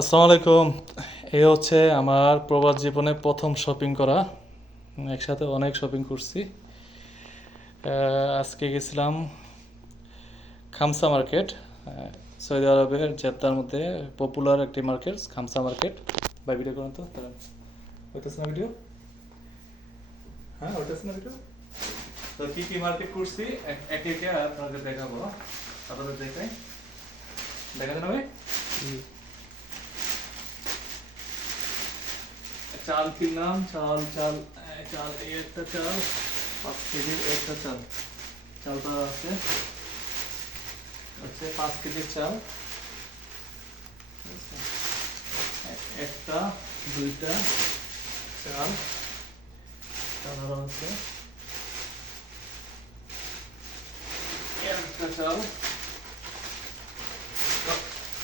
আসসালামু আলাইকুম। এই হচ্ছে আমার প্রবাস জীবনে প্রথম শপিং করা। একসাথে অনেক শপিং করছি। আজকে গেছিলাম খামসা মার্কেট। সৌদি আরবের জেদ্দার মধ্যে পপুলার একটি মার্কেট খামসা মার্কেট। ভাই ভিডিও করুন তো, হইতেছে না ভিডিও? হ্যাঁ, হইতেছে না ভিডিও? তো কি কি মার্কেট করছি একে একে আপনাদের দেখাবো। আপনাদের দেখাই, দেখা যাবে ভাই? চাল কিনলাম, চাল চাল চাল এই একটা চাল 5 কেজির একটা চাল। চালটা আছে হচ্ছে 5 কেজির চাল। ঠিক আছে? একটা দুইটা চাল চাল আরো আছে, একটা চাল,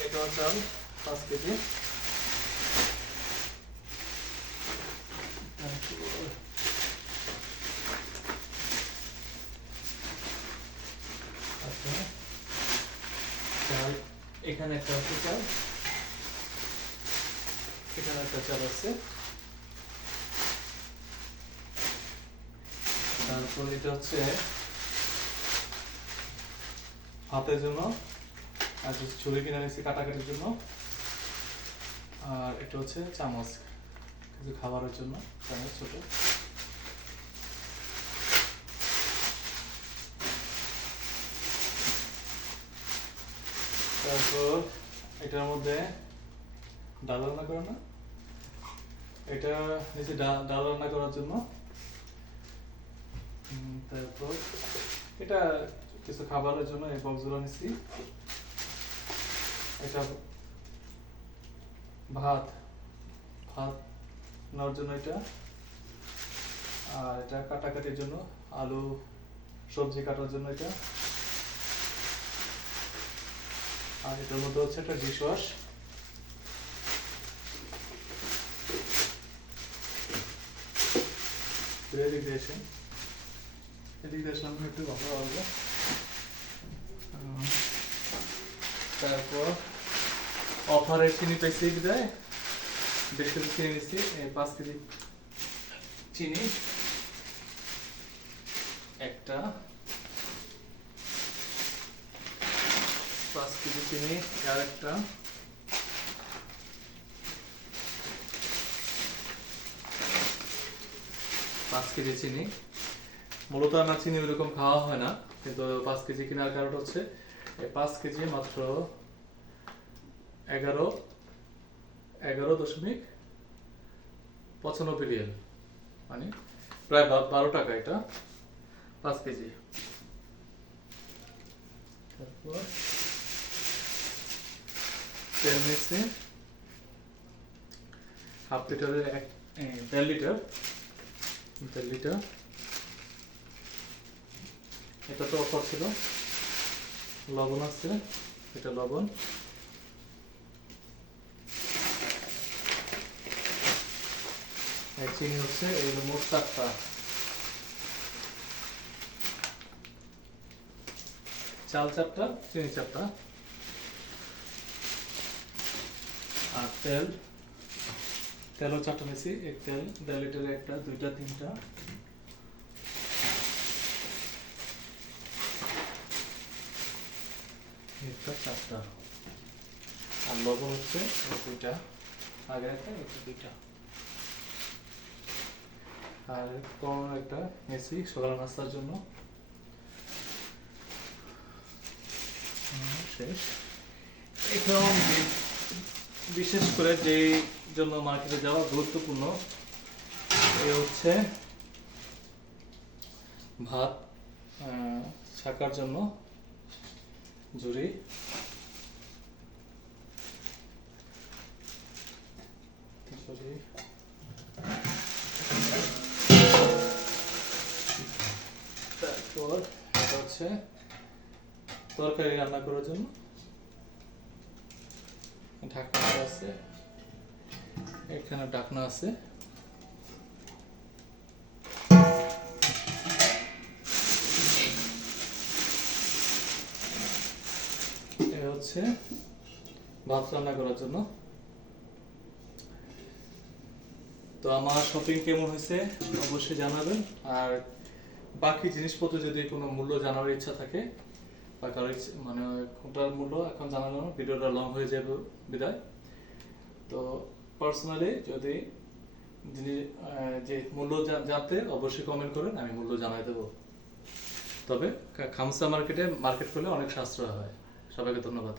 এটাও চাল 5 কেজি। আচ্ছা, চাল এখানে একটা আছে, চাল এখানে একটা চাল আছে। তারপর এটা হচ্ছে হাতের জন্য, আর কিছু ছুরি কিনে নিয়েছি কাটাকাটির জন্য। আর এটা হচ্ছে চামচ, কিছু খাবারের জন্য চামচ ছোট। তারপর এটার মধ্যে ডাল রান্না করে না, এটা নিচে ডাল রান্না করার জন্য। তারপর এটা কিছু খাবারের জন্য এই বক্সগুলো নিচ্ছি। এটা ভাত ভাত নেওয়ার জন্য এটা। আর এটা কাটাকাটির জন্য, আলু সবজি কাটার জন্য এটা। আর এটার মধ্যে হচ্ছে একটা ডিশ ওয়াশ। এদিক দিয়ে এসে এদিক দিয়ে সামনে একটু ভালো হবে। তারপর অফারের চিনি পাইছি বিদায় বেশ কিছু চিনি নিচ্ছি, 5 কেজি চিনি একটা, 5 কেজি চিনি আর একটা। পাঁচ কেজি চিনি, মূলত আমার চিনি ওইরকম খাওয়া হয় না, কিন্তু 5 কেজি কেনার কারণ হচ্ছে 5 কেজি মাত্র 11.95 রিয়াল, মানে প্রায় 12 টাকা এটা 5 কেজি। তারপর তেল নিচ্ছে 1/2 লিটারের 1.5 লিটার। এটা তো অফার ছিল। লবণ আছে, এটা লবণ। চিনি হচ্ছে এগুলো মোট 4টা। চাল 4টা, চিনি 4টা। আর তেলও 4টা নিয়েছি। এক তেল 1.5 লিটারে একটা, দুইটা, তিনটা, একটা, 4টা। আর লবণ হচ্ছে দুইটা, আগে একটা এটা দুইটা। আর কম একটা নিয়েছি সকাল নাস্তার জন্য। শেষ। এখন বিশেষ করে যে জন্য মার্কেটে যাওয়া গুরুত্বপূর্ণ, এ হচ্ছে ভাত ছাকার জন্য ঝুড়ি। তারপর এটা হচ্ছে তরকারি রান্না করার জন্য ঢাকনা আছে, এখানে ঢাকনা আছে। হচ্ছে ভাত রান্না করার জন্য তো আমার শপিং কেমন হয়েছে অবশ্যই জানাবেন। আর বাকি জিনিসপত্র যদি কোনো মূল্য জানার ইচ্ছা থাকে বা কারো মানে কোনটার মূল্য এখন জানানো ভিডিওটা লং হয়ে যাবে বিদায়। তো পার্সোনালি যদি যে মূল্য জানতে অবশ্যই কমেন্ট করেন, আমি মূল্য জানাই দেবো। তবে খামসা মার্কেটে মার্কেট করলে অনেক সাশ্রয় হয়। সবাইকে ধন্যবাদ।